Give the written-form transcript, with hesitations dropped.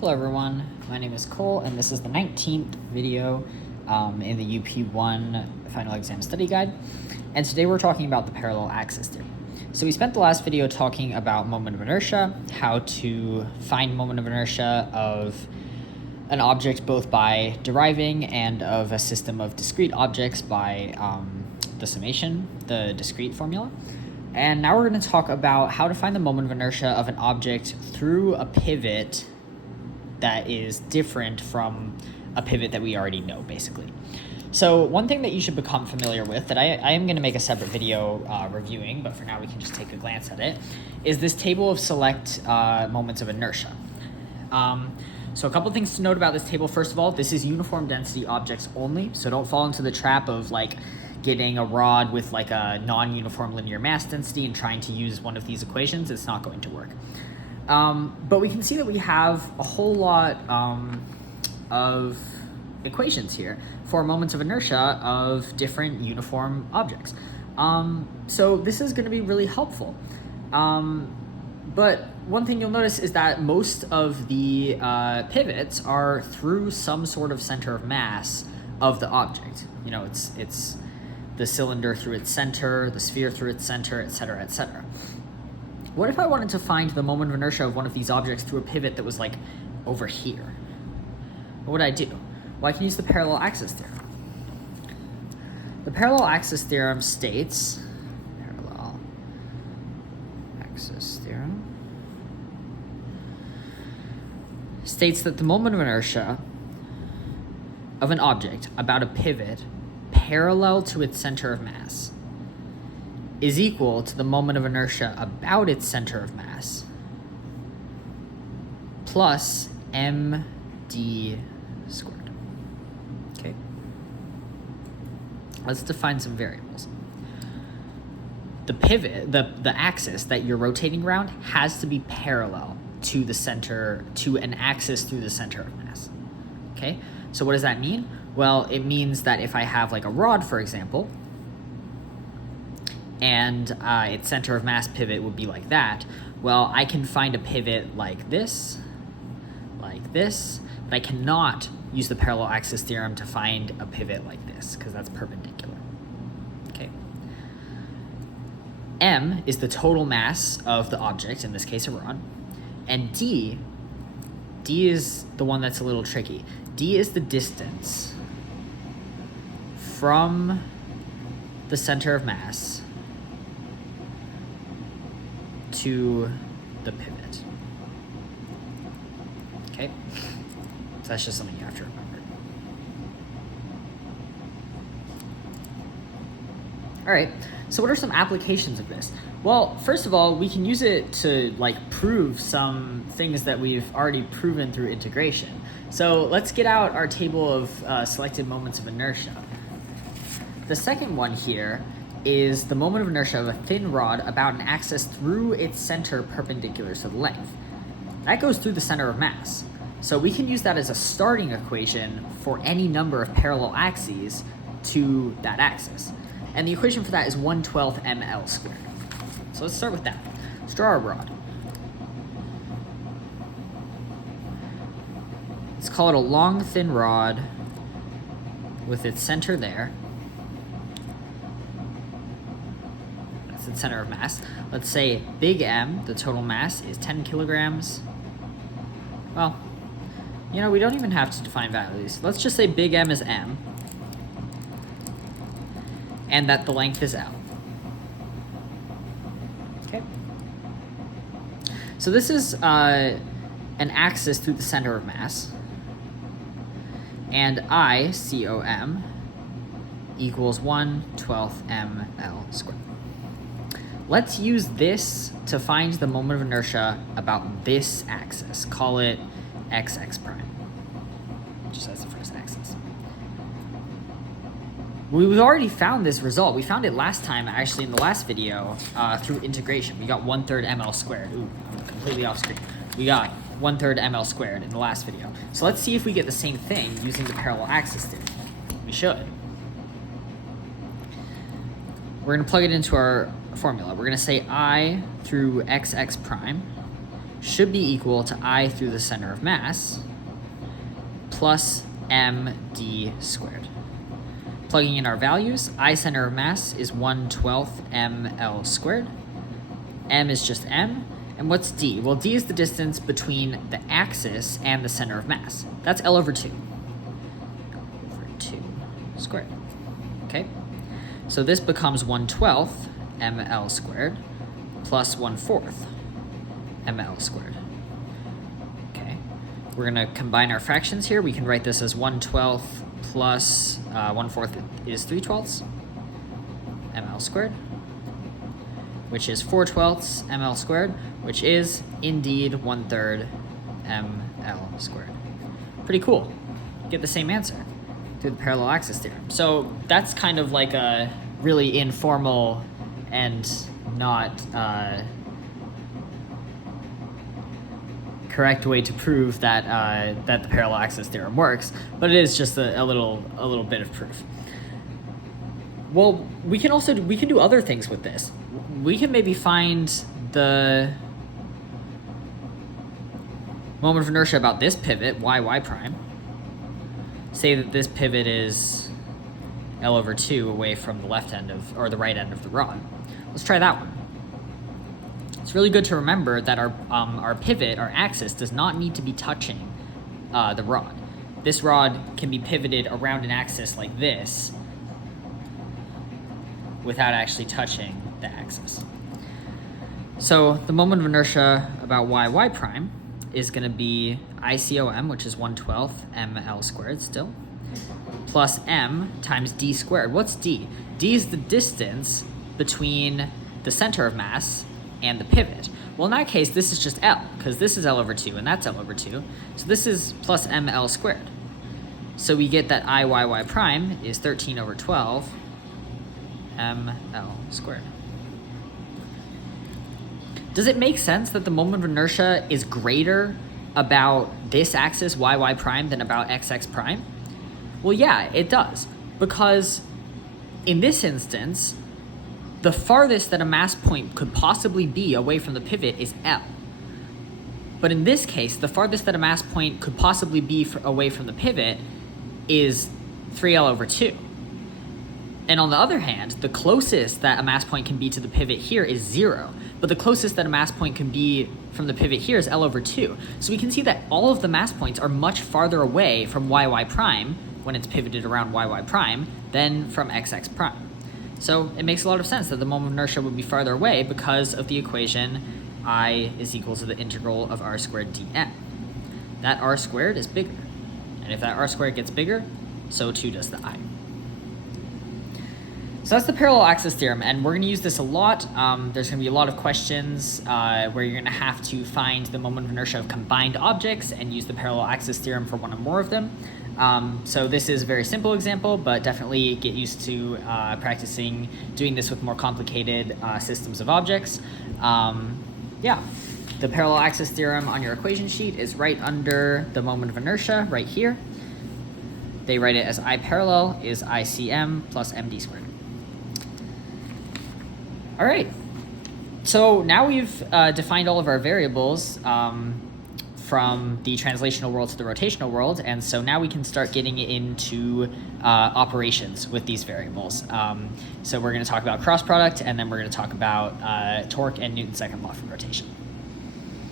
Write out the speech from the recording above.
Hello everyone, my name is Cole and this is the 19th video in the UP1 Final Exam Study Guide, and today we're talking about the parallel axis theory. So we spent the last video talking about moment of inertia, how to find moment of inertia of an object both by deriving and of a system of discrete objects by the summation, the discrete formula. And now we're going to talk about how to find the moment of inertia of an object through a pivot that is different from a pivot that we already know, basically. So one thing that you should become familiar with, that I am going to make a separate video reviewing, but for now we can just take a glance at it, is this table of select moments of inertia. So a couple things to note about this table. First of all, this is uniform density objects only, so don't fall into the trap of getting a rod with a non-uniform linear mass density and trying to use one of these equations. It's not going to work. But we can see that we have a whole lot of equations here for moments of inertia of different uniform objects. So this is going to be really helpful. But one thing you'll notice is that most of the pivots are through some sort of center of mass of the object. You know, it's the cylinder through its center, the sphere through its center, etc., etc. What if I wanted to find the moment of inertia of one of these objects through a pivot that was over here? What would I do? Well, I can use the parallel axis theorem. The parallel axis theorem states, that the moment of inertia of an object about a pivot parallel to its center of mass is equal to the moment of inertia about its center of mass plus md squared. Okay. Let's define some variables. The pivot, the axis that you're rotating around has to be parallel to the center, to an axis through the center of mass. Okay? So what does that mean? Well, it means that if I have a rod, for example, and its center of mass pivot would be like that, well, I can find a pivot like this, but I cannot use the parallel axis theorem to find a pivot like this, because that's perpendicular. Okay. M is the total mass of the object, in this case a rod, and D is the one that's a little tricky. D is the distance from the center of mass to the pivot. Okay? So that's just something you have to remember. All right, so what are some applications of this? Well, first of all, we can use it to prove some things that we've already proven through integration. So let's get out our table of selected moments of inertia. The second one here is the moment of inertia of a thin rod about an axis through its center perpendicular to the length. That goes through the center of mass. So we can use that as a starting equation for any number of parallel axes to that axis. And the equation for that is 1/12 ml squared. So let's start with that. Let's draw our rod. Let's call it a long, thin rod with its center there. That's its center of mass. Let's say big M, the total mass, is 10 kilograms. Well, we don't even have to define values. Let's just say big M is M, and that the length is L. Okay. So this is an axis through the center of mass, and I, COM, equals 1/12 ml squared. Let's use this to find the moment of inertia about this axis. Call it XX prime, just as the first axis. We've already found this result. We found it last time, actually, in the last video, through integration. We got 1/3 ml squared. Ooh, I'm completely off screen. We got 1/3 ml squared in the last video. So let's see if we get the same thing using the parallel axis theory. We should. We're going to plug it into our formula. We're going to say I through XX prime should be equal to I through the center of mass plus md squared. Plugging in our values, I center of mass is 1/12 ml squared. M is just m. And what's d? Well, d is the distance between the axis and the center of mass. That's L over 2. L over 2 squared. Okay? So this becomes 1/12 ml squared plus 1/4 ml squared. Okay? We're going to combine our fractions here. We can write this as 1/12 plus 1/4 is 3/12 ml squared, which is 4/12 ml squared, which is indeed 1/3 ml squared. Pretty cool. Get the same answer through the parallel axis theorem. So that's kind of like a really informal and not correct way to prove that that the parallel axis theorem works, but it is just a little bit of proof. Well, we can do other things with this. We can maybe find the moment of inertia about this pivot, y prime. Say that this pivot is L over 2 away from the left end of, or the right end of the rod. Let's try that one. It's really good to remember that our pivot, our axis, does not need to be touching the rod. This rod can be pivoted around an axis like this without actually touching the axis. So the moment of inertia about y prime is going to be ICOM, which is 1/12 ml squared still, plus m times d squared. What's d? D is the distance between the center of mass and the pivot. Well, in that case, this is just L, because this is L over 2 and that's L over 2. So this is plus ml squared. So we get that y prime is 13 over 12 ml squared. Does it make sense that the moment of inertia is greater about this axis y prime than about xx prime? Well, yeah, it does, because in this instance, the farthest that a mass point could possibly be away from the pivot is L. But in this case, the farthest that a mass point could possibly be away from the pivot is 3L over 2. And on the other hand, the closest that a mass point can be to the pivot here is 0. But the closest that a mass point can be from the pivot here is L over 2. So we can see that all of the mass points are much farther away from y prime when it's pivoted around y prime than from xx prime. So it makes a lot of sense that the moment of inertia would be farther away because of the equation I is equal to the integral of r squared dm. That r squared is bigger. And if that r squared gets bigger, so too does the I. So that's the parallel axis theorem, and we're going to use this a lot. There's going to be a lot of questions where you're going to have to find the moment of inertia of combined objects and use the parallel axis theorem for one or more of them. So this is a very simple example, but definitely get used to practicing doing this with more complicated systems of objects. Yeah, the parallel axis theorem on your equation sheet is right under the moment of inertia, right here. They write it as I parallel is ICM plus MD squared. All right, so now we've defined all of our variables from the translational world to the rotational world, and so now we can start getting into operations with these variables. So we're going to talk about cross product, and then we're going to talk about torque and Newton's second law for rotation.